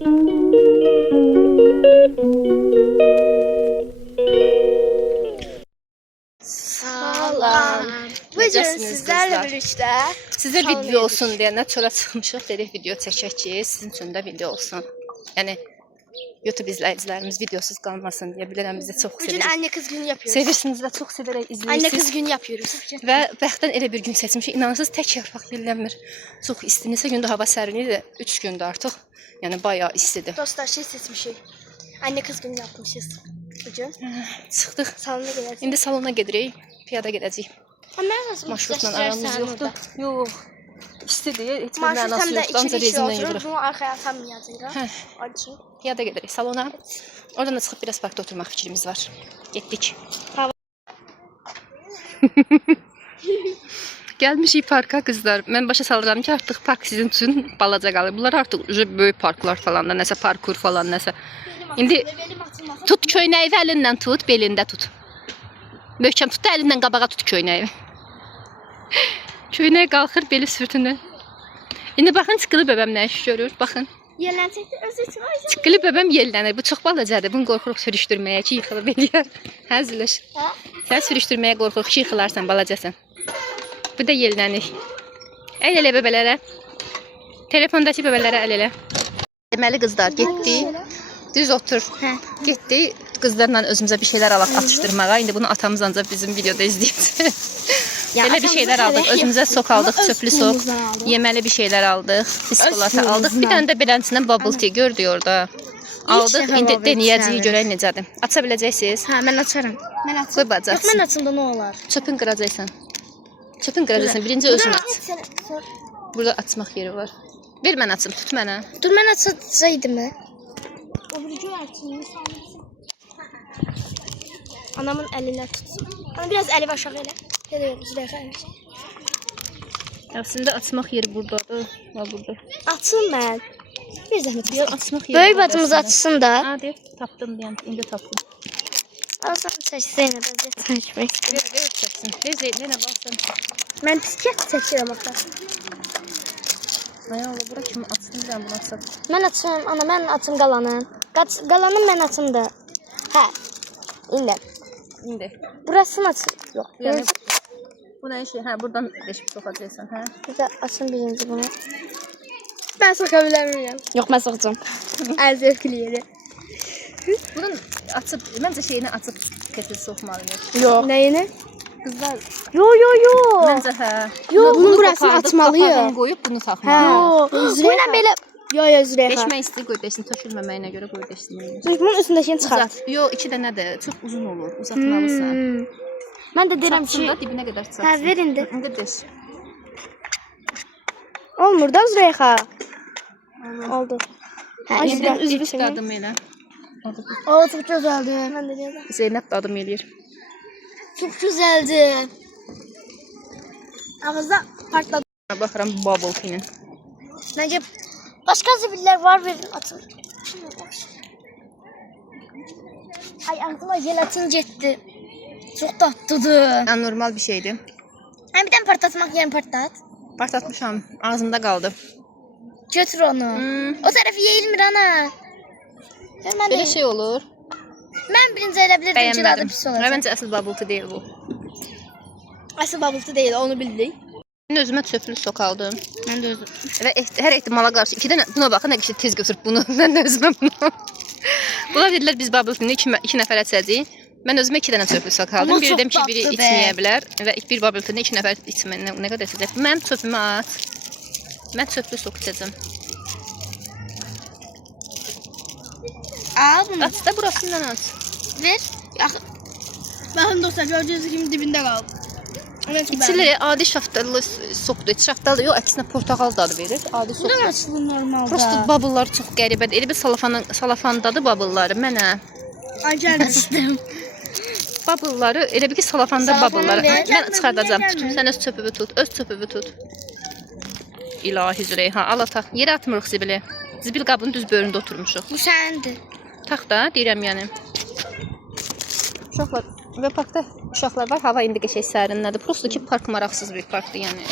Salam. Bugün sizlerle birlikte size video olsun deyəndə çölə çıxmışıq, dedik video çəkək ki, sizin üçün də video olsun. Yəni YouTube izləyicilərimiz videosuz qalmasın deyə bilirəm, bizi çox sevirsiniz. Bugün anne kız günü yapıyoruz. Sevirsiniz və çox sevərək izləyirsiniz. Anne kız günü yapıyoruz. Və bəxtdən elə bir gün seçmişik. İnanırsınız tək yarpaq yellənmir. Çox isti. Neçə gündür hava sərinlidir, 3 gündür artıq. Yəni bayağı istidir. Dostlar şey seçmişik. Anne kız günü yapmışız bugün. Çıxdıq. Salona gedəcəyik. İndi salona gedirik, piyada gedəcəyik. Marşrutla aramız yoxdur. Yox. İstidir, heç bir mənası yoxdur. Ancaq rezinlə yığırıq. Bunu arxaya atamayacağıq. Açın. Piyada gedirik salona. Oradan da çıxıb biraz parkda oturmaq fikrimiz var. Getdik. Gəlmişik parka qızlar. Mən başa salıram ki, artıq park sizin üçün balaca qalır. Bunlar artıq böyük parklar falan da, nəsə parkur falan, nəsə. İndi tut köynəyi və əlindən tut, belində tut. Möhkəm tut da əlindən qabağa tut köynəyi. Köynəyi qalxır, beli sürtünür. İndi baxın, çıqılı bəbəm nə iş görür, baxın. Yellənəcəkdə özü üçün ayacaq. Çıqılı bəbəm yellənir. Bu çox balacadır. Bunu qorxuruq sürüşdürməyə ki, yıxılıb eləyər. Hə, Zülüş? Sən sürüşdürməyə qorxuruq ki, yıxılarsan, balacasan. Bu da yellənir. Əl elə bəbələrə. Telefondakı bəbələrə əl elə. Deməli qızlar, getdi. Düz otur. Getdi. Qızlarla özümüzə bir şeylər alaq atışdırmağa. İndi bunu atamız ancaq bizim videoda izləyəcək. Belə bir şeylər aldıq. Özümüzə sok aldıq, çöplü sok. Yeməli bir şeylər aldıq. Biskolata aldıq. Bir dənə də belənçindən bubble tea gördük orada. Aldıq. İndi denəyəcəyik, görək necədir. Aça biləcəksiniz? Hə, mən açarım. Mən açım. Qoy bacaqsın. Yox, mən açımda nə olar? Çöpün qıracaqsan. Çöpün qıracaqsan. Birinci özün aç. Burada açmaq yeri var. Ver mən açım, tut mənə. Dur, mən açacaqdım. O bürcü açım. Anamın əlinə tutsun. Ana biraz əli aşağı elə. Əslində açmaq yeri buradadır. Ha, burada. Açın mən. Bir zəhmət. Ya açmaq yeri. Böyük bacımız açsın da. Hadi, tapdım deyəm. İndi tapdım. Alsan çəksin, vəziyyət çəkmək. Ver çəksin. Ver Zeynə baxsın. Mən diskət çəkirəm axı. Ay Allah, bura kimi açsın mən bunu açaq. Mən açım, ana mən açım qalanın. Qalanın mən açımdı. Hə. İndi. Burasını açım. Yox. Yəni bu nə şey? Hə, buradan deşib soxacaqsan, hə? Bir də açım birinci bunu. Mən soxa bilərəm. Yox, mən soxacağam. Əl zövqlü yeri. Bunun açıb, məncə şeyini açıb kesil soxmalıyıq. Yox. Nəyini? Qızlar. Yo. Məncə hə. Yox, bunun burasını açmalıyıq. Qapağını qoyub bunu taxmalıyıq. Bu ilə belə. Yo, Züleyxa. Deşmək istəyir, qoy deşsin. Tökülməməyinə görə qoy deşsin. Bunun üstündəkini çıxart. Yo, 2 dənədir. Çox uzun olur. Uzatmalısan. Mən də deyirəm ki, dibinə qədər çıxartsın. hə, ver indi. İndi deş. Olmur da Züleyxa. Oldu. Hə, İndi üzvü dadım elə. O çok güzeldi. Ben de diyorum. Zeynep dadım eləyir. Çok güzeldi. Ağızda partladı. Baxıram bubble tea-nin. Bence başka zibiller var, verin atın. Ay ağzıma jelatin gitti. Çok tatlıdır. Anormal bir şeydi. Ay bir tane partlatmak yerine partlat. Partlatmışam. Ağzımda qaldı. Götür onu. O tarafı yeyilmir ana. Belə şey olur. Ben birinci elə bilirdim ki, daha da pis olacaq. Məncə əsl bubble tea deyil bu. Asıl bubble tea değil, onu bildik. Mən özümə çöplü sok aldım. Ben de özüm. Və hər ehtimala qarşı 2 dənə buna baxın, nə kişi tez götürüb bunu. Mən də özümə bunu. Bunlar dedilər biz bubble tea-ni 2 nəfər içəcəyik. Mən özümə 2 dənə çöplü sok aldım. Biri dedim ki, biri içməyə bilər və bir bubble tea-ni 2 nəfər içməyə nə qədər içəcək. Mən çöpümü at. Mən çöplü sok içəcəm. Al bunu. Aç da burasından aç. Ver. Bakın dostlar, gördüğünüz gibi dibinde kaldı. İçilir adi şaftalı sokdur. Şaftalı yox, əksinə portağal dadı verir. Adi sok. Bu nasıl normalde? Prosta bubble'lar çox qəribədir. Elə bir salafandadır bubble'ları mənə. Acayip. Bubble'ları elə bir ki salafanda bubble'ları. ver. Mən çıxardacağam. Tut. Sən öz çöpüvü tut. Öz çöpüvü tut. İlahi Züleyxa, al ataq. Yerə atmırıq zibili. Zibil qabının düz böyründə oturmuşuq. Bu səndi. Tax da, deyirəm yəni. Uşaqlar və parkda uşaqlar var. Hava indi qəşəng sərinlədir. Prosta ki park maraqsız bir parkdır yəni.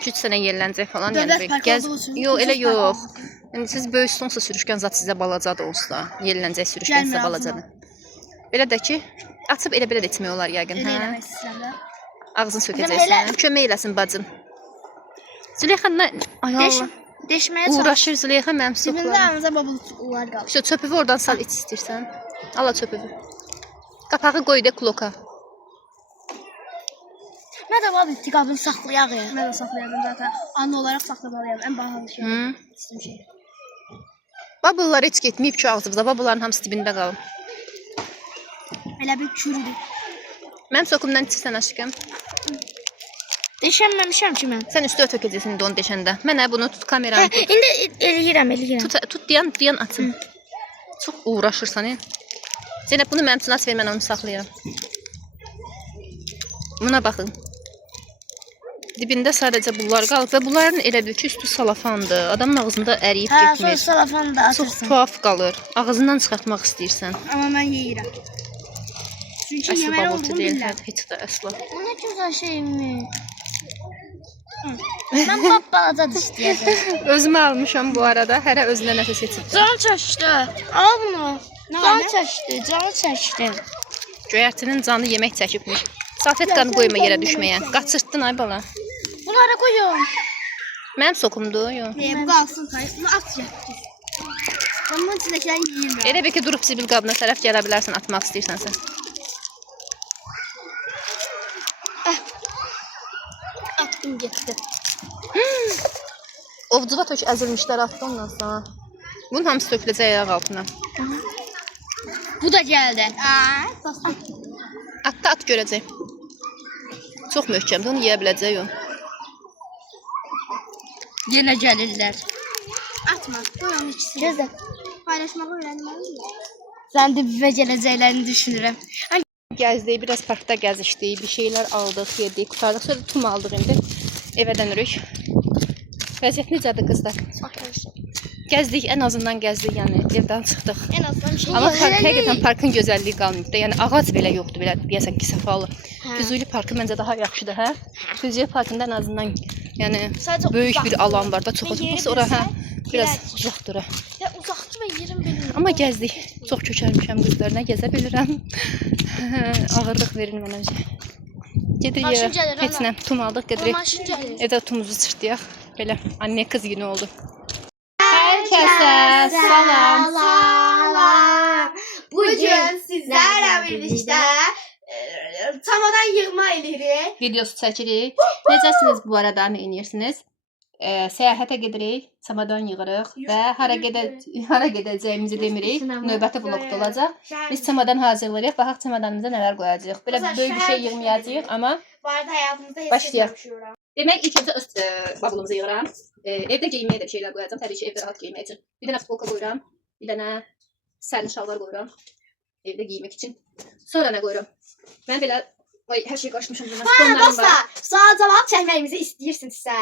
2-3 sənə yerlənəcək falan yəni. Gəz. Yox, elə yox. İndi siz böyük olsa sürüşkən zat sizə balacadır olsa, yellənəcək sürüşkən sizə Gəlmir balacadır. Belə də ki, açıb elə-belə də etmək olar yəqin, Elə hə? eləmək istəyirəm də. Ağzını sökəcəksən. Kömək eləsin bacın. Züleyxa nə? Ay Allah. Deşməyə çalış. Uğraşır Züleyxa mənim Dibində soxlar. aramıza babullar qalır. Şu çöpüvü oradan sal iç istəyirsən. Allah çöpüvü. Qapağı qoy da kloka. Mən də babi tiqabını saxlayaq ya. Mən də saxlayardım zaten. Anne olaraq saxlamalıyam. Ən bahalı şey. Hı. İstim şey. Babıllar heç getməyib ki ağzımızda. Babılların hamısı dibində qalıb. Elə bir kürüdür. Mənim sokumdan içirsən aşkım. Deşənməmişəm ki mən. Sən üstə tökəcəksən indi onu deşəndə. Mənə bunu tut kameranı. Tut. İndi eləyirəm. Tut diyan atın. Çox uğraşırsan. Zeynəb bunu mənim üçün at ver, mən onu saxlayıram. Buna baxın. Dibində sadəcə bunlar qalıb və bunların elə bil ki üstü salafandır. Adamın ağzında əriyib Hə, getmir. sos salafanı da Çox atırsan. tuhaf qalır. Ağzından çıxartmaq istəyirsən. Amma mən yeyirəm. Çünki Əsl yeməli balıqçı olduğumu deyil, bilirəm. heç də əsla. O nə gözəl şeymiş. Mən balaca istəyirəm. Özümə almışam bu arada. Hərə özünə nəsə seçib. Can çəkdi. Al bunu. Can çəkdi. Göyərtinin canı yemək çəkibmiş. Salfetkanı qoyma yerə düşməyə. Qaçırtdın ay bala. Bunları qoyun. Mənim sokumdur, yox. Bu qalsın sayı. Bunu at çəkdi. Bunun içindəkini yeyirəm. Elə bir ki durub zibil qabına tərəf gələ bilərsən atmaq istəyirsənsə. Atdım getdi. Ovcuva tök əzilmişlər atdı ondan sonra. Bunun hamısı töküləcək ayaq altına. Bu da gəldi. Atda at görəcək. Çox möhkəmdir, onu yeyə biləcək o. Yenə gəlirlər. Atma. Qoy onun ikisini. Gözlə. Paylaşmağı öyrənməliyik. Sən də bivə gələcəklərini düşünürəm. Gəzdik, biraz parkda gəzişdik, bir şeylər aldıq, yedik, qutardıq. Sonra tum aldıq indi. Evə dönürük. Vəziyyət necədir qızlar? Gəzdik, ən azından gəzdik, yəni evdən çıxdıq. En azından bir şey. Amma həqiqətən parkın gözəlliyi qalmayıb da. Yəni ağac belə yoxdur, belə deyəsən ki, səfalı. Füzuli parkı məncə daha yaxşıdır, hə? Füzuli parkında ən azından yəni böyük bir alan var da, çox olsa ora hə biraz uzaqdır. Ya uzaqdır və yerim bilmirəm. Amma gəzdik. Çox kökəlmişəm qızlar, nə gəzə bilirəm. Ağırlıq verin mənə. Gedirik, heç nə, tum aldıq, gedirik. Evdə tumuzu çırtdıyaq. Belə anne qız günü oldu. Herkese salam. Bugün sizlərlə birlikdə tamadan yığma eləyirik. Videosu çəkirik. Necəsiniz bu arada, nə edirsiniz? Səyahətə gedirik, çamadan yığırıq və hara gedəcəyimizi demirik. Növbəti vlogda olacaq. Biz çamadan hazırlayırıq, baxaq çamadanımıza nələr qoyacağıq. Belə böyük bir şey yığmayacağıq, amma Bu arada həyatımızda heç başlayaq. yaşamıram. Demək, ilk öncə öz bavulumuzu yığıram. Evdə geyinməyə də bir şeylər qoyacağam. Təbii ki, evdə rahat geyinmək üçün. Bir dənə futbolka qoyuram, bir dənə sərin şalvar qoyuram. Evdə geyinmək üçün. Sonra nə qoyuram? Mən belə, ay, hər şey qarışmışam. Bu arada dostlar, sual cavab çəkməyimizi istəyirsinizsə,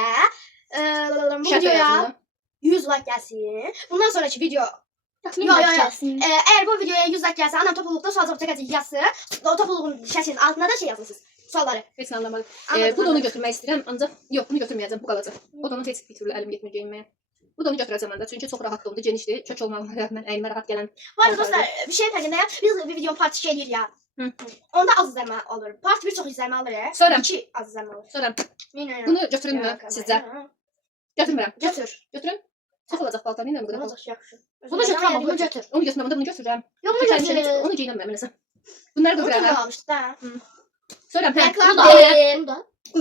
bu videoya 100 like gəlsin. Bundan sonraki video Əgər bu videoya 100 like gəlsə, anam topluluqda sual cavab çəkəcək yazsın. O topluluğun şəklinin altına da şey yazırsınız. Sualları. Heç nə anlamadım. Bu da onu götürmək istəyirəm, ancaq yox, bunu götürməyəcəm, bu qalacaq. O da onu heç bir türlü əlim getmir geyinməyə. Bu da onu götürəcəm ancaq, çünki çox rahat oldu, genişdir, kök olmağına rəğmən əynimə rahat gələn. Bu arada dostlar, bir şey fərqindəyəm. Biz bir video part 2 eləyirik ya. Onda az izlənmə alır. Part 1 çox izlənmə alır. Sonra 2 az izlənmə alır. Sonra bunu götürünmü sizcə? Götürmürəm. Götür. Götürün. Çox olacaq paltar, nə bu qədər? Olacaq yaxşı. Bunu götürəm, bunu götür. Onu götürməm, bunu götürürəm. Yox, bunu götür. Onu geyinməm nəsə. Bunları qoyuram. Sonra bu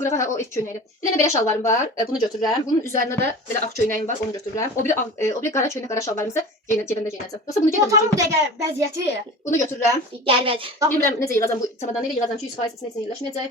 qırağa o ilk köynəkdir. Bir dənə belə şalvarım var, bunu götürürəm. Bunun üzərinə də belə ağ köynəyim var, onu götürürəm. O biri qara köynək, qara şalvarım isə cebimdə geyinəcəm. Yoxsa bunu Motorun bu dəqiqə vəziyyəti. Bunu götürürəm. Gəlmədi. Bilmirəm necə yığacam bu çamadanı ilə yığacam ki 100% içinə yerləşməyəcək.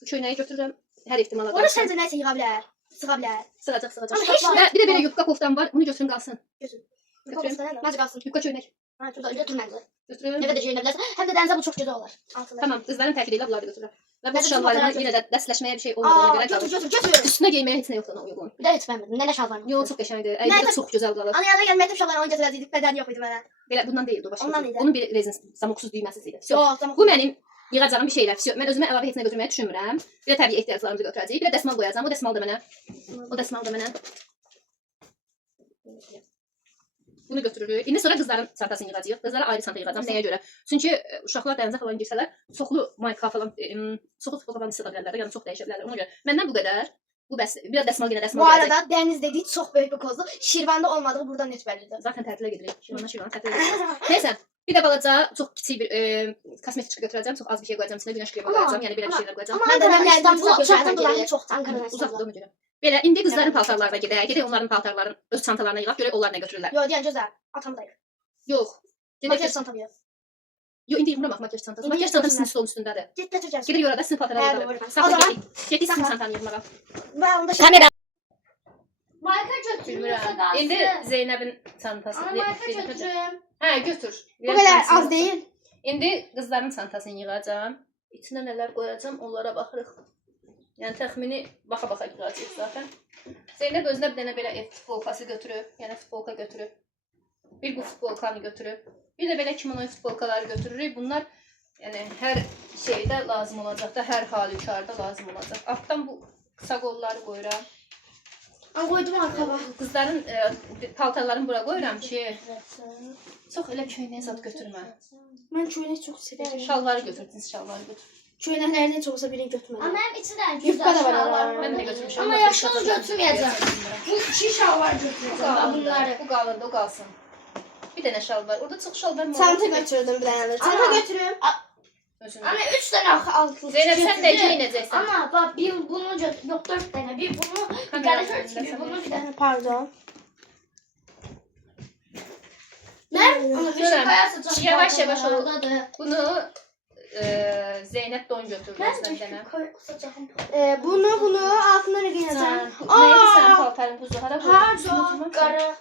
Bu köynəyi götürürəm. Hər ehtimala Onu qarşı. səncə nəsə yığa bilər? Sığa bilər. Sığacaq. Amma heç Və bir də belə yubka koftam var, bunu götürün qalsın. Götürün. Necə qalsın? Yubka köynək. Ha, götürməli. Götürün. Nə qədər geyinə bilərsən? Həm də dənizə bu çox gözəl olar. Tamam, qızların təkidi ilə bunları da götürürəm. Və bu Məndə şalvarımı çox yenə də dəstləşməyə bir şey olmadığına görə qalır. Götür. Üstünə geyməyə heç nə yoxdur ona uyğun. Bir də heç bilmirdim. Nə şalvarım? Yox, çox qəşəngdir. Əydə çox gözəl qalır. Ana yanına gəlməkdə şalvarı onu gətirəcəydik. Bədəni yox idi mənə. Belə bundan deyildi o başqa. Ondan idi. Onun bir rezin samoksuz düyməsiz idi. Yox, tamam. Bu mənim yığacağım bir şeylər. Mən özümə əlavə heç nə götürməyi düşünmürəm. Bir də təbii ehtiyaclarımızı götürəcəyik. Bir də dəsmal qoyacağam. O dəsmal da mənə. Bunu götürürük. İndi sonra qızların çantasını yığacağıq. Qızlara ayrı çanta yığacağam. Nəyə görə? Çünki uşaqlar dənizə falan girsələr, çoxlu mayka falan, çoxlu futbol falan istədə bilərlər, yəni çox dəyişə bilərlər. Ona görə məndən bu qədər. Bu bəs. Biraz dəsmal yenə dəsmal Bu gələcək. arada dəniz dedik çox böyük bir kozdur. Şirvanda olmadığı buradan net bəllidir. Zaten tətilə gedirik. Şirvana tətilə gedirik. Nəysə, bir də balaca çox kiçik bir kosmetik götürəcəm. Çox az bir şey qoyacağam içinə, günəş kremi qoyacağam, yəni belə bir şeylər qoyacağam. Mən də İstanbul'a götürəcəm, buranın çox Uzaqdır ona görə. Belə indi qızların paltarlarına gedək. Gedək onların paltarlarının öz çantalarına yığaq, görək onlar nə götürürlər. Yox, deyən gözəl. Atamdayıq. Yox. Makyaj çantam yox. Yox, indi yığmıram makyaj çantası. Makyaj çantası sizin stolun üstündədir. Get götür gəl. Gedir yorada sizin paltarlarına. Hə, doğru. Saxla getdik. Getdik sizin çantanı yığmağa. Mən onda Kamera. Mayka götürmürsə qalsın. İndi Zeynəbin çantası. Ana mayka götürüm. Hə, götür. Bu qədər az deyil. İndi qızların çantasını yığacağam. İçinə nələr qoyacağam, onlara baxırıq. Yəni təxmini baxa-baxa yığacağıq zaten. Zeynəb özünə bir dənə belə ev futbolkası götürüb, yəni futbolka götürüb. Bir bu futbolkanı götürüb. Bir də belə kimono futbolkaları götürürük. Bunlar yəni hər şeydə lazım olacaq da, hər halükarda lazım olacaq. Altdan bu qısa qolları qoyuram. An qoydum arxama. Qızların paltarlarını bura qoyuram ki, çox elə köynək zad götürmə. Mən köynək çox sevirəm. Şalvarı götürdünüz, şalvarı götür. Köynəklərdən çoxsa birini götürmədim. Ama hem içinden Yufka da var. Mən də götürmüşəm. Ama yaşını götürmeyeceğim. Bu iki şalvar götürəcəm. Bunları. Bu qalında o qalsın. Bir dənə şal var. Orada çox şal var mı? Çanta götürdüm bir dənə. Çanta götürüm. Özünə. Ama 3 tane altı. Zeynəb sən də geyinəcəksən. Ama bak bir bunu götür. Yok 4 tane. Bir bunu. Bir tane şort. Bir bunu. Bir tane. Pardon. Ben onu bir şey Görəm. koyarsa Yavaş yavaş ol. oradadır. Bunu Zeynəb don götürdü Ben özünə bir dənə. koyacağım. Bunu altına ne giyeceğim? Neydi sənin paltarın buzu? Hara qoydun? Pardon. Kara.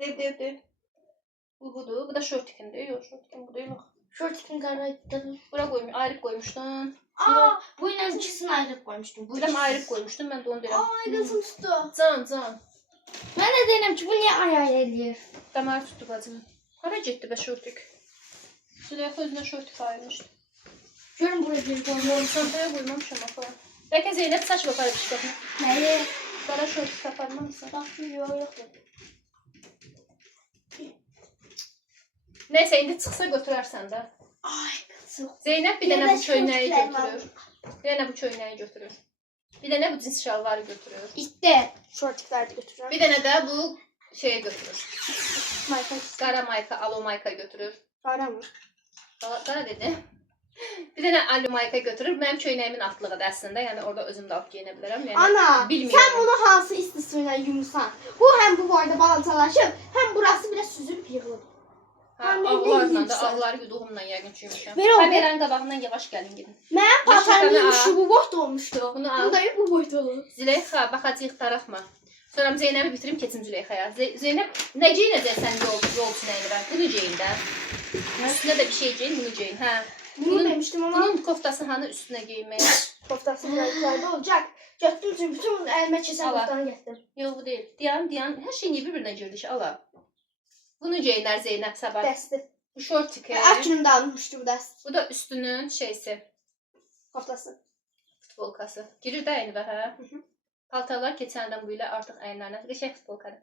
De. Bu budur. Bu da şortikindir. Yox, şortikin bu da yox. Şortikin karaydı. Bura qoymuş, ayırıb qoymuşdun. Bu ile ikisini ayırıp koymuştum. Bu Buradan ayırıb qoymuşdun. Mən də onu deyirəm. Gözüm tuttu. Can. Ben de dedim ki bu niye ayar ediyor? Damar tutdu bacım. Hara getdi be şortik? Züleyxa özünə şortik ayırmışdı. Görün buraya bir koyuyorum. Çantaya qoymamışam axı. Bəlkə Zeynəb saç vaparıb işlətinə. Neyi? Qara şortik taparmamısan. Yok. Nəysə, indi çıxsa götürərsən də. Ay kızım. Zeynəb bir dənə bu Yerləşmiş köynəyi şortiklər var. götürür. Bir dənə bu köynəyi götürür. Bir dənə bu cins şalvarı götürür. İtti. Şortikler götüreceğim. Bir dənə də bu şeyi götürür. Mayka. Qara mayka, alo mayka götürür. Qara mı? Qara dedi. Bir dənə alo mayka götürür. Mənim köynəyimin altlığıdır əslində. Yəni orada özüm də alıb geyinə bilərəm. Yəni Ana, bilmiyorum. sen bunu hansı istisnayla yumsan? Bu hem bu boyda balansalaşıp hem burası biraz süzülüp yığılır. Hə, Mən ağlarla da, neyimsə? ağları yuduğumla yəqin çüymüşəm. Ver o. Kameranın qabağından yavaş gəlin gedin. Mənim paltarım Yaşadana yumuşu bu boyda olmuştu. Bunu al. Bu da bu boyda olur. Züleyxa, baxacağıq daraqma. Sonra Zeynəbi bitirim, keçin Züleyxaya. Zeynəb, nə geyinəcəksən yol tünəyinə? Bunu geyin də. Üstünə də bir şey geyin, bunu geyin. Hə. Bunu demiştim ama Bunun koftası hanı üstünə geyinməyə? koftası biraz yukarıda olacak. Götürdüm çünkü bütün elime kesen Allah. koftanı getirdim. Yox, bu deyil. Diyan, hər şey niyə bir-birinə girdi ki? Ala. Bunu geyinər Zeynəb sabah. Desti. Bu şortiki. Alt günümde almıştım bu dest. Bu da üstünün şeysi, Koftası. futbolkası. Girir də əyninə, hə? Paltarlar keçəndən bu ilə artıq əyinlərinə qəşəng futbolkadır.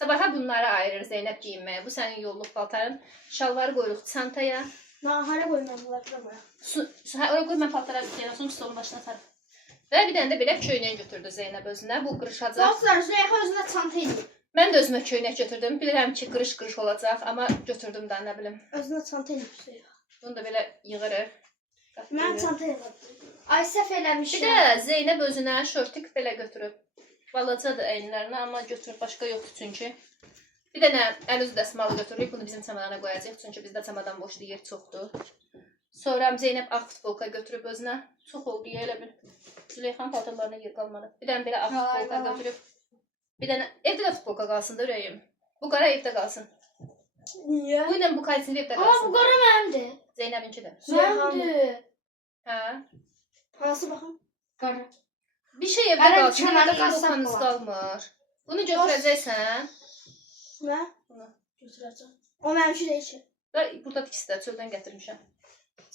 Sabaha bunları ayırır Zeynəb geyinməyə. Bu sənin yolluq paltarın. Şalvarı qoyuruq çantaya. Nahara koymam bunlar buraya. Oraya qoy, mən paltarları tutayım, sonra stolun başına sarım. Və bir dənə də belə köynək götürdü Zeynəb özünə. Bu qırışacaq. Dostlar Züleyxa özünə çanta edin. Mən də özümə köynək götürdüm. Bilirəm ki, qırış-qırış olacaq, amma götürdüm də, nə bilim. Özünə çanta edin Züleyxa. Bunu da belə yığırıq. Mən çanta edin. Ay səhv Bir eləmişəm. də Zeynəb özünə şortik belə götürüb. Balacadır əyinlərinə, amma götürüb başqa yoxdur çünki. Bir dənə əl üzü dəsmalı götürürük. Bunu bizim çamadana qoyacağıq çünki bizdə çamadan boşdur, yer çoxdur. Sonra Zeynəb ağ futbolka götürüb özünə. Çox oldu ya elə bil. Züleyxanın paltarlarına yer qalmadı. Bir dənə belə ağ futbolka götürüb. Bir dənə evdə də futbolka qalsın da ürəyim. Bu qara evdə qalsın. Niyə? Bu ilə bu kalsini evdə Ama bu qalsın. kara mənimdir. Zeynəbinkidir. Mənimdir. Hə. Hansı baxın? Kara. Bir şey evdə Qara qalsın. kənarda Evdə qalsın futbolkanız var. qalmır. Bunu götürəcəksən. Nə? Bunu. Götüreceğim. O mənimki deyil ki. Və burada ikisi də çöldən gətirmişəm.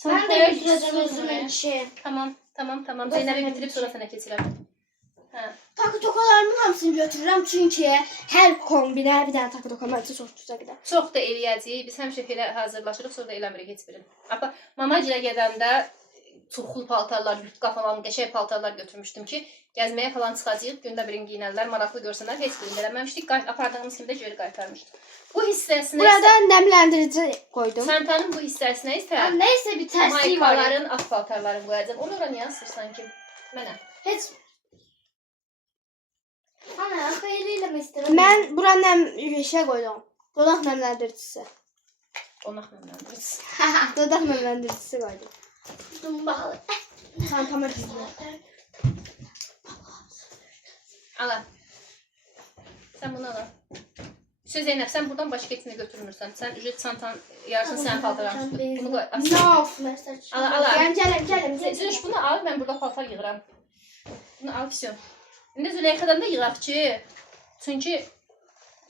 Ben de götüreceğim özümün şey. Tamam. Zeynəbi bitirib sonra sənə keçirəm. Hə. Takı tokalarımın hamısı hamısını götürürəm çünki hər kombinə bir dənə takı dokunmaq çox güzel gider. Çox da eləyəcəyik. Biz həmişə elə hazırlaşırıq, sonra da eləmirik heç birini. Apa, mamagilə gedəndə çoxlu paltarlar, yufqa falan, qəşəng paltarlar götürmüşdüm ki, gəzməyə falan çıxacağıq, gündə birini giyinərlər, maraqlı görsənlər, heç birini eləməmişdik. Apardığımız kimi də geri qaytarmışdıq. Bu hissəsinə Burada nemlendirici koydum. çantanın bu hissəsinə isə Neyse bir tersliği var. maykaların, ağ paltarların qoyacağam. Onu ora niyə asırsan ki? Mənə. Heç. Ana, xeyirli eləmək istəyirəm. Mən bura şey koydum. Dodaq nemlendiricisi. Qonaq məndən. Dodaq nemlendiricisi koydum. Dumbalı. Çantama dizdim. Ala. Sən bunu ala. Zeynəb, sən buradan başqa etini götürmürsən. Sən ücret çantan yarısını sən paltarlamışdın. Bunu qoy. Ala, ala. Gələm. Zülüş bunu al, mən burada paltar yığıram. Bunu al, pisiyon. İndi Züleyxadan da yığaq ki, çünki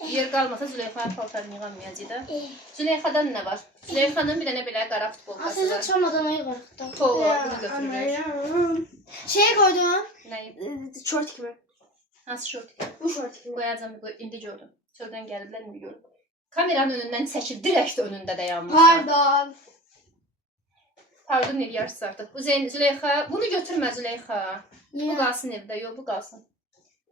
yer qalmasa Züleyxanın paltarını yığamayacaq da. Züleyxadan nə var? Züleyxanın bir dənə belə qara futbolkası var. Aslında çamadana yığaq da. Toğ var, bunu götürürük. Şey koydum. Nəyi? Şort kimi. Hansı şort? Bu şort kimi. Qoyacam, indi gördüm. Çöldən gəliblər, indi gördüm. Kameranın önündən çəkil, direkt önündə də yanmışsan. Pardon. Pardon, eləyərsiz artıq. Bu Züleyxa, bunu götürmə Züleyxa. Bu qalsın evdə, yox bu qalsın.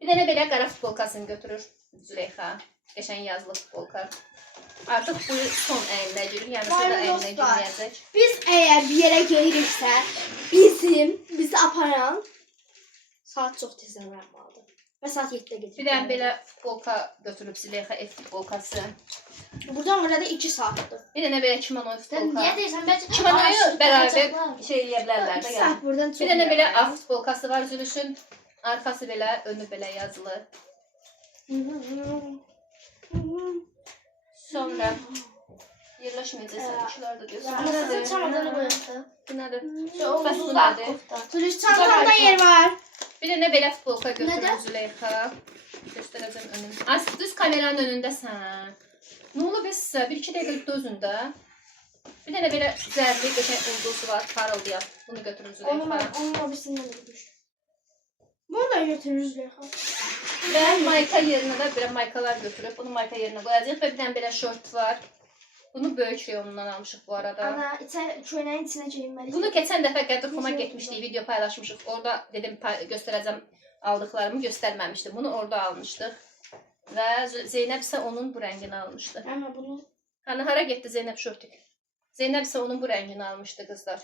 Bir dənə belə qara futbolkasını götürür Züleyxa. Qəşəng yazılı futbolka. Artıq bu son əyinlə girir, yəni sonra əyinlə girməyəcək. Biz əgər bir yerə geliriksə, bizi aparan saat çox tezdən varmalıdır. Və saat 7-də gedir. Bir dənə belə futbolka götürüb Züleyxa, ev futbolkası. Buradan orada 2 saatdir. Bir dənə belə kimono futbolka. Niyə deyirsən? Bəlkə Kimonoyu bərabər şey eləyə bilərlər də. 2 saat buradan çox. Bir dənə belə ağ futbolkası var Zülüşün. Arkası belə, önü belə yazılı. Sonra yerləşməyəcəksən, işlər də Burası çamadanı qoyası. Bu nədir? Bəs bu nədir? Sürüş çantamda yer var. Bir dənə belə futbolka götürür Züleyxa. Göstərəcəm önüm. Az düz kameranın önündəsən. Nə olub sizə? 1-2 dəqiqə dözündə. Bir dənə belə zərli, qəşəng ulduzu var, parıldayan. Bunu götürür Züleyxa. Onun obisindən götürmüş. Bunu da götürür Züleyxa. Və mayka yerinə də belə maykalar götürüb. Bunu mayka yerinə qoyacağıq və bir dənə belə şort var. Bunu böyük reyonundan almışıq bu arada. Ana, köynəyin içinə geyinməliyik. Bunu keçən dəfə Qədirxuma getmişdik, video paylaşmışıq. Orada dedim göstərəcəm aldıqlarımı, göstərməmişdim. Bunu orada almışdıq. Və Zeynəb isə onun bu rəngini almışdı. Amma bunu... Hani hara getdi Zeynəb şortik? Zeynəb isə onun bu rəngini almışdı qızlar.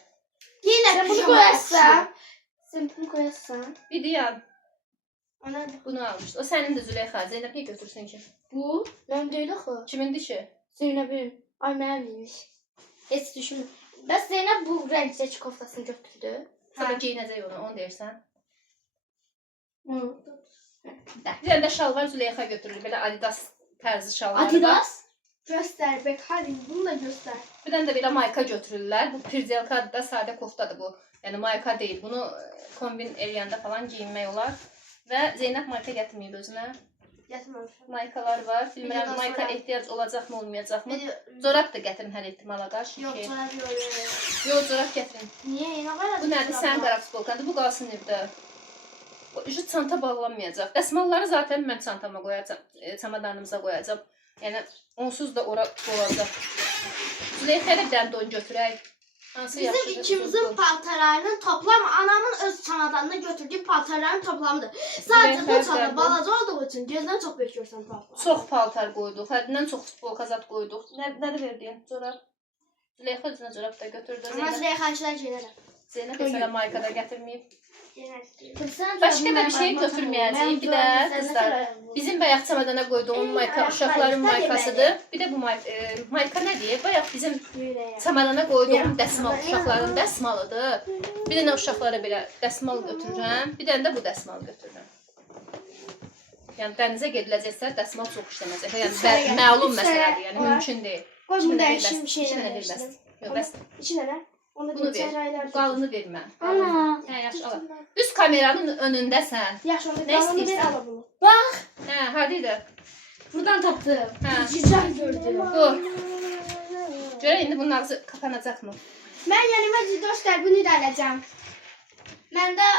Yenə bunu qoyarsan. Sən bunu qoyarsan. Bir diyan. Ana, Bunu almışdı. O sənindir Züleyxa. Zeynəb niyə götürsün ki? bu mənim deyil axı. Kimindir ki? Zeynəbin. Ay mənim imiş. Heç düşünmür. Bəs Zeynəb bu rəngdəki koftasını götürdü. Sonra geyinəcək onu deyirsən. Hı. Bir dənə də şalvar Züleyxa götürür. Belə Adidas tərzi şalvarı var. Adidas. Göstər bek, hadi bunu da göstər. Bir dənə də belə mayka götürürlər. Bu pirzelka Adidas sadə koftadır bu. Yəni mayka deyil. Bunu kombin eləyəndə falan geyinmək olar. Və Zeynəb mayka gətirməyib özünə. Gətirməmişəm. Maykalar var. Bilmirəm Videodan mayka sonra- ehtiyac olacaqmı, olmayacaqmı? Zorab da gətirin hər ehtimala qarşı. Yox, ki. çorap yox. Yox, zorab gətirin. Niyə? İnə var. Bu nədir? Sənin qara futbolkandır. Bu qalsın evdə. Bu çanta bağlanmayacaq. Dəsmalları zaten mən çantama qoyacam, çamadanımıza qoyacam. Yəni onsuz da ora dolacaq. Züleyxə ilə bir dənə don götürək. Hansı Bizim yaxşıdır? ikimizin paltarlarının toplamı anamın öz çamadanına götürdüyü paltarların toplamıdır. Sadece bu çanta balaca olduğu için gözden çok büyük görsən paltar. Çox paltar qoyduq. Həddindən çox futbolka zat qoyduq. Nədir verdiyin? Corab. Züleyxa özünə corab da götürdü. Ama Züleyxançılar geyinərəm. Zeynəb mesela maykada gətirməyib. Geyinərəm. Başqa da bir şey götürməyəcəyik. Bir də qızlar. Bizim bayaq çamadana qoyduğum mayka uşaqların maykasıdır. Bir də bu mayka nə deyir? Bayaq bizim çamadana qoyduğum dəsmal uşaqların dəsmalıdır. Bir dənə uşaqlara belə dəsmal götürürəm. Bir dənə də bu dəsmalı götürürəm. Yəni dənizə gediləcəksə dəsmal çox işləməyəcək. Yəni məlum məsələdir. Yəni mümkün deyil. Qoy bunu İki dəyişim dənə şeylə deyil, bəs. Yox, bəs. İki dənə. Onu Bunu geçən ver. aylar. Qalını vermə. Ana. Hə, yaxşı al. Düz kameranın önündəsən. Yaxşı, onu Nə qalını ver istəyirsən? ala bunu. Bax, Hə, hardaydı? buradan tapdım. Hə. Güzel gördüm. Bu. Görə indi bunun ağzı kapanacaqmı? Mən yanıma dostlar bunu da alacağım. Məndə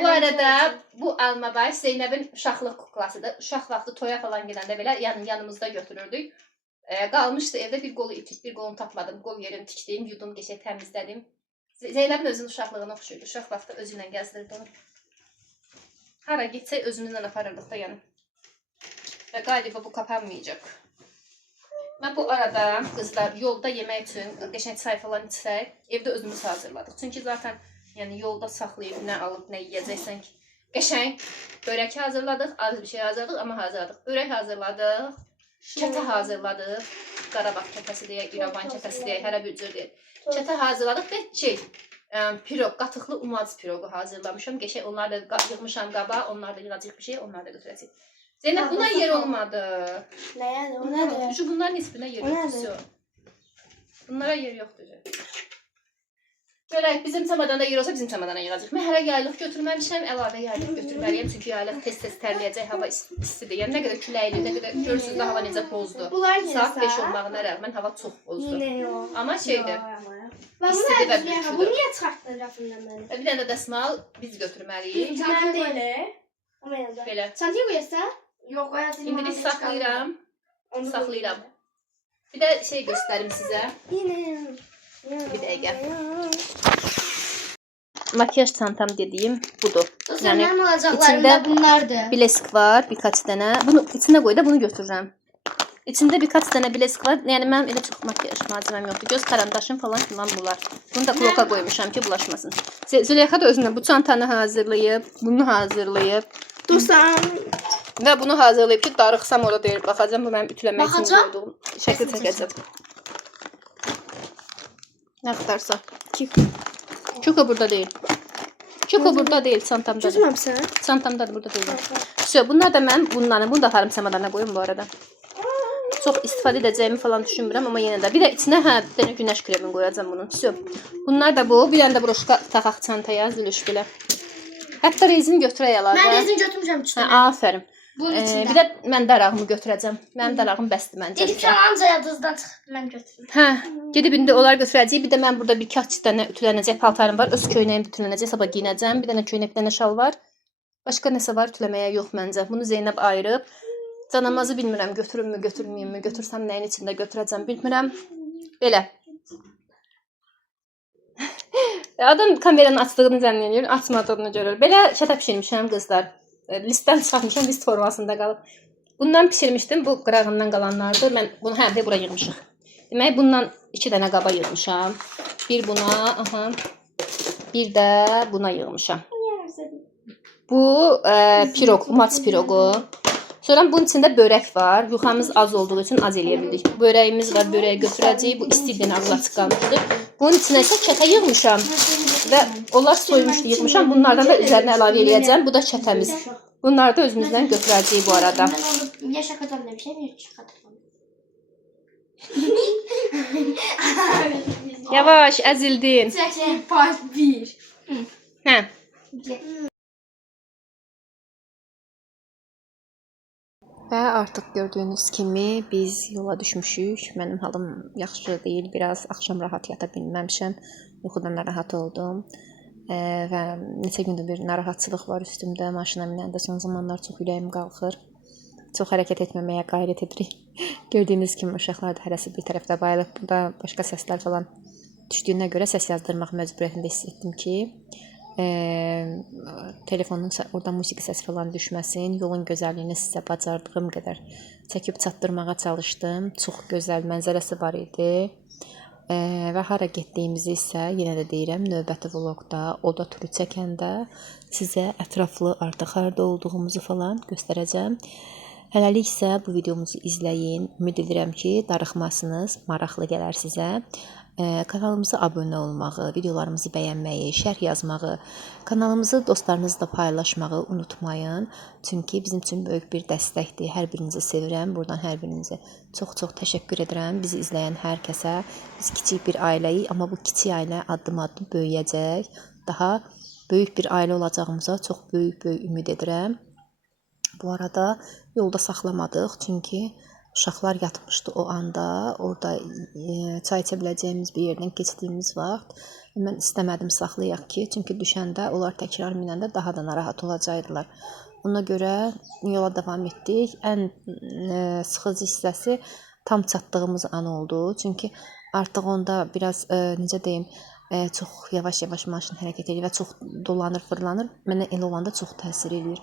Bu arada bu Almabay Zeynəbin uşaqlıq kuklasıdır. Uşaq vaxtı toya falan gedəndə belə yanımızda götürürdük. Qalmışdı evdə bir qolu itik, bir qolunu tapmadım. Qol yerini tikdim, yudum, geçək təmizlədim. Zeynəbin özünün uşaqlığına oxşuyurdu. Uşaq vaxtı özü ilə gəzdirirdi onu. Hara getsək özümüzlə aparırdıq da yəni. Və qaliba bu kapanmayacaq. Mən bu arada qızlar yolda yemək üçün qəşəng çay falan içsək, evdə özümüz hazırladıq. Çünki zaten yəni yolda saxlayıb nə alıb nə yeyəcəksən ki. Qəşəng börək hazırladıq, az bir şey hazırladıq, amma hazırladıq. Börək hazırladıq, kətə hazırladıq. Qarabağ kətəsi deyək, İrəvan kətəsi deyək, hər bir cür deyək. Kətə hazırladıq və pirog, qatıqlı umac pirogu hazırlamışam. Qəşəng onları da yığmışam qaba, onları da yığacaq bir şey, onları da götürəcək. Zeynəb buna yer olmadı. Nəyə? O nədir? Şu bunların hiçbirine yer yoxdur. Bunlara yer yoxdur. Görək, bizim çamadanda yer olsa bizim çamadana yığacaq. Mən hələ yaylıq götürməmişəm, əlavə yaylıq götürməliyəm. Çünki yaylıq tez-tez tərləyəcək, hava istidir. Yəni nə qədər küləkli, nə qədər görürsünüz də hava necə pozdu. Saat 5 olmağına rəğmən hava çox pozdu. Amma şeydir. İstidir və bürküdür. Bunu niyə çıxartdın rəfimdən məni? Bir dənə də dəsmal biz götürməliyik. Mən deyil. Belə. Sən deyə qoyasın? Yox, qoyasın. İndi biz saxlayıram. Saxlayıram. Bir də şey göstərim sizə. Bir dəqiqə. Makyaj çantam dediyim budur. Yəni içində bunlardır. Bilesk var, birkaç dənə. Bunu içinə qoy da bunu götürürəm. İçində birkaç dənə bilesk var. Yəni mənim elə çox makyaj malzeməm yoxdur. Göz karandaşım falan filan bunlar. Bunu da kloka qoymuşam ki, bulaşmasın. Züleyxa da özünə bu çantanı hazırlayıb, bunu hazırlayıb. Dursan. Və bunu hazırlayıb ki, darıxsam orada deyir. Baxacam, bu mənim ütüləmək üçün qoyduğum şəkil çəkəcəm. Nə axtarsa. Çuko burada deyil. Çuko burada deyil, çantamda. Çözməmsən? Çantamdadır, burada deyil. Все, bunlar da mən bunları, bunu da aparım çamadana qoyum bu arada. Çox istifadə edəcəyimi falan düşünmürəm, amma yenə də. Bir də içinə bir dənə günəş kremini qoyacam bunun. Все. Bunlar da bu. Bir dənə də broşka taxaq çantaya, zülüş belə. Hətta rezin götürək əlavə. Mən rezin götürmüşəm üç dənə. Afərin. Bunun içində. Bir də mən darağımı götürəcəm. Mənim darağım bəsdir məncə. Dedim sən anca yadınızdan çıxdı, mən götürüm. Hə, gedib indi onlar götürəcəyik. Bir də mən burada birkaç dənə ütülənəcək paltarım var. Öz köynəyim ütülənəcək, sabah geyinəcəm. Bir dənə köynək, bir dənə şal var. Başqa nəsə var ütüləməyə yox məncə. Bunu Zeynəb ayırıb. Canamazı bilmirəm, götürümmü, götürməyimmi, götürsəm nəyin içində götürəcəm bilmirəm. Belə. Adam kameranın açdığını zənn edir, açmadığını görür. Belə şəta pişirmişəm qızlar. Listdən çıxartmışam, list formasında qalıb. Bundan pişirmişdim, bu qırağından qalanlardır. Mən bunu həm də bura yığmışıq. Demək, bundan 2 dənə qaba yığmışam. Bir buna, aha. Bir də buna yığmışam. Bu pirog, umaç pirogu. Sonra bunun içində börək var. Yuxamız az olduğu üçün az eləyə bildik. Börəyimiz var, börəyi götürəcəyik. Bu istiydən ağzı açıq qalmışdı. Bunun içinə isə kətə yığmışam. Və onlar soymuşdu, yığmışam. Bunlardan da üzərinə əlavə eləyəcəm. Bu da kətəmiz. Bunları da özümüzdən götürəcəyik bu arada. Ya şakadan demişəm, ya şakadan. Yavaş, əzildin. Çəkək part 1. Hə. Və artıq gördüyünüz kimi biz yola düşmüşük. Mənim halım yaxşı deyil, biraz axşam rahat yata bilməmişəm. Yuxudan narahat oldum. Və neçə gündür bir narahatçılıq var üstümdə. Maşına minəndə son zamanlar çox ürəyim qalxır. Çox hərəkət etməməyə qayrət edirik. Gördüyünüz kimi uşaqlar da hərəsi bir tərəfdə bayılıb. Burada başqa səslər falan düşdüyünə görə səs yazdırmaq məcburiyyətində hiss etdim ki, telefonun orada musiqi səsi falan düşməsin. Yolun gözəlliyini sizə bacardığım qədər çəkib çatdırmağa çalışdım. Çox gözəl mənzərəsi var idi. Və hara getdiyimizi isə yenə də deyirəm, növbəti vloqda, oda turu çəkəndə sizə ətraflı artıq harada olduğumuzu falan göstərəcəm. Hələlik isə bu videomuzu izləyin. Ümid edirəm ki, darıxmasınız, maraqlı gələr sizə. Kanalımıza abunə olmağı, videolarımızı bəyənməyi, şərh yazmağı, kanalımızı dostlarınızla paylaşmağı unutmayın. Çünki bizim üçün böyük bir dəstəkdir. Hər birinizi sevirəm. Buradan hər birinizə çox-çox təşəkkür edirəm. Bizi izləyən hər kəsə. Biz kiçik bir ailəyik, amma bu kiçik ailə addım-addım böyüyəcək. Daha böyük bir ailə olacağımıza çox böyük ümid edirəm. Bu arada yolda saxlamadıq, çünki Uşaqlar yatmışdı o anda. Orada çay içə biləcəyimiz bir yerdən keçdiyimiz vaxt mən istəmədim saxlayaq ki, çünki düşəndə onlar təkrar minəndə daha da narahat olacaqdılar. Ona görə yola davam etdik. Ən sıxıcı hissəsi tam çatdığımız an oldu. Çünki artıq onda biraz necə deyim, çox yavaş-yavaş maşın hərəkət edir və çox dolanır, fırlanır. Mənə elə olanda çox təsir edir.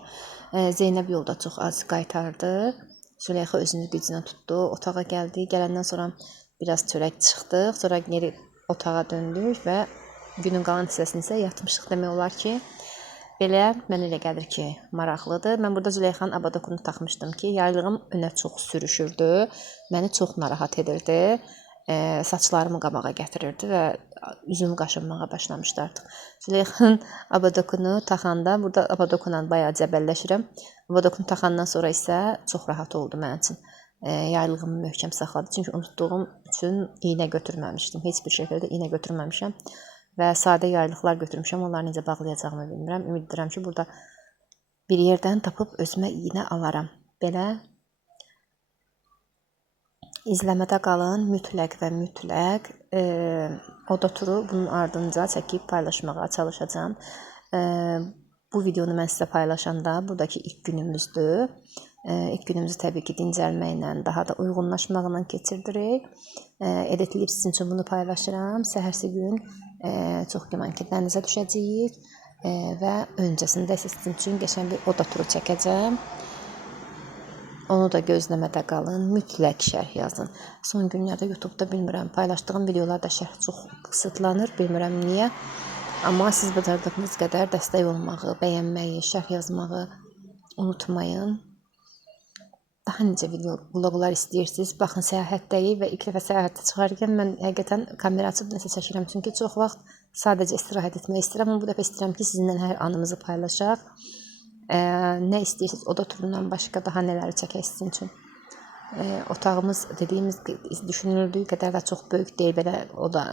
Zeynəb yolda çox az qaytardı. Züleyxa özünü gücünə tutdu. Otağa gəldi. Gələndən sonra biraz çörək çıxdıq. Sonra geri otağa döndük və günün qalan hissəsini isə yatmışıq demək olar ki. Belə mənə elə gəlir ki, maraqlıdır. Mən burada Züleyxanın abadokunu taxmışdım ki, yaylığım önə çox sürüşürdü. Məni çox narahat edirdi. Saçlarımı qabağa gətirirdi və üzüm qaşınmağa başlamışdı artıq. Züleyxanın abadokunu taxanda, burada abadokunla bayağı cəbəlləşirəm. Abadokunu taxandan sonra isə çox rahat oldu mənim üçün. Yaylığımı möhkəm saxladı. Çünki unutduğum üçün iynə götürməmişdim. Heç bir şəkildə iynə götürməmişəm. Və sadə yaylıqlar götürmüşəm. Onları necə bağlayacağımı bilmirəm. Ümid edirəm ki, burada bir yerdən tapıb özümə iynə alaram. Belə izləmədə qalın, mütləq və mütləq. Oda turu bunun ardınca çəkib paylaşmağa çalışacağam. Bu videonu mən sizə paylaşanda buradakı ilk günümüzdür. İlk günümüzü təbii ki, dincəlməklə, daha da uyğunlaşmaqla keçirdirik. Editləyib sizin üçün bunu paylaşıram. Səhərsi gün çox güman ki, dənizə düşəcəyik və öncəsində sizin üçün qəşəng bir oda turu çəkəcəm. Onu da gözləmədə qalın. Mütləq şərh yazın. Son günlərdə YouTube-da bilmirəm, paylaşdığım videolarda şərh çox qısıtlanır. Bilmirəm niyə. Amma siz bacardığınız qədər dəstək olmağı, bəyənməyi, şərh yazmağı unutmayın. Daha necə video vloglar istəyirsiniz? Baxın, səyahətdəyik və ilk dəfə səyahətdə çıxarkən mən həqiqətən kamera açıb nəsə çəkirəm. Çünki çox vaxt sadəcə istirahət etmək istəyirəm. Amma bu dəfə istəyirəm ki, sizinlə hər anımızı paylaşaq. Nə istəyirsiniz? Oda turundan başqa daha nələri çəkək sizin üçün? Otağımız dediyimiz düşünüldüyü qədər də çox böyük deyil. Belə o da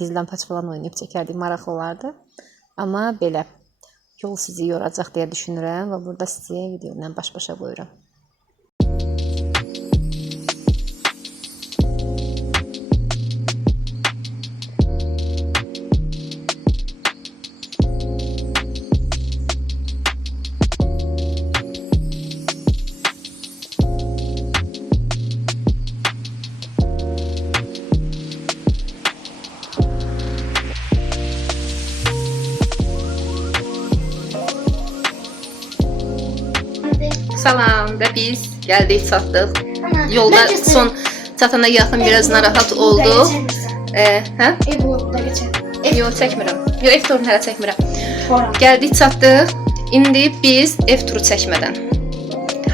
gizlənpaç falan oynayıb çəkərdik, maraqlı olardı. Amma belə yol sizi yoracaq deyə düşünürəm və burada sizi video ilə baş-başa qoyuram. Salam və biz gəldik, çatdıq. Yolda son çatana yaxın biraz narahat olduq. Hə? Ev vlogda geçelim. Yox, çəkmirəm. Yox, ev turunu hələ çəkmirəm. Gəldik, çatdıq. İndi biz ev turu çəkmədən,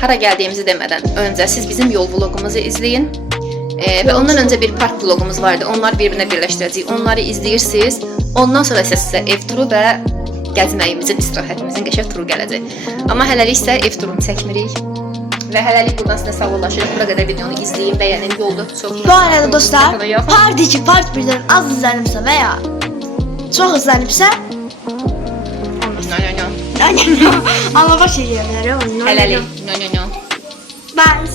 hara gəldiyimizi demədən öncə siz bizim yol vlogumuzu izləyin. Və ondan öncə bir park vlogumuz vardı. Onları bir-birinə birləşdirəcəyik. Onları izləyirsiniz. Ondan sonra isə sizə ev turu və gəzməyimizin, istirahətimizin qəşəng turu gələcək. Amma hələlik isə ev turunu çəkmirik. Və hələlik buradan sizə sağollaşırıq. Bura qədər videonu izləyin, bəyənin, yolda çox. Bu arada dostlar, part 2, part 1'den az izlenirse veya çok izlenirse anlamak şey diyebilirim. Hələlik. Ben